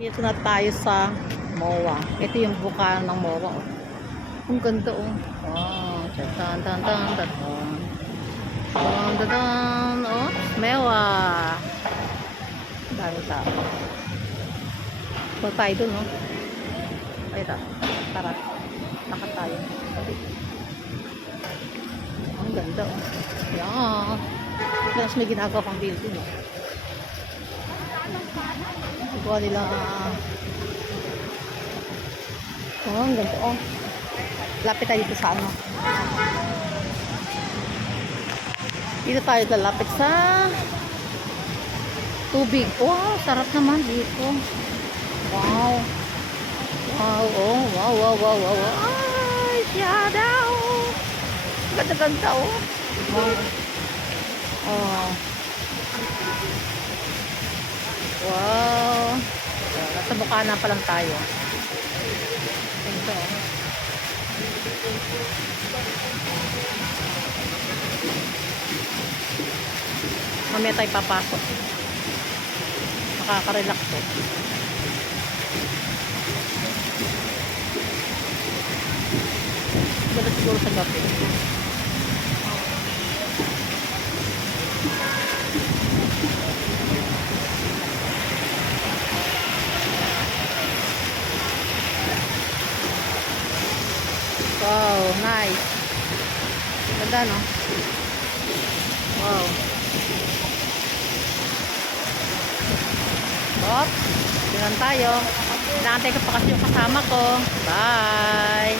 Dito na tayo sa MOA. Ito yung buka ng MOA. Oh. Ang ganda oh. Oh, tan tan tan tan. Tan tan tan. Oh, MOA. Dami tao. Punta tayo dun, no? Ay, tara. Lakad tayo. Ang ganda oh. Yan. Tapos may ginagawa pang building oh. Ito nila oh, ang ganda oh. Lapit tayo dito sa ano. Dito tayo lalapit sa tubig. Wow, sarap naman dito. Wow. Wow, oh, wow, wow, wow, wow. Ay, shadow. Ganda-ganda oh. Wow. Oh. Wow. So, nasa Bukana pa lang tayo. Ito. Mamaya tayo papasok. Makaka-relax po. Ganda siguro sa gabi. Wow, nice. Ganda, no? Wow. Hop, doon tayo. Inaantay ko pa kasi yung kasama ko. Bye!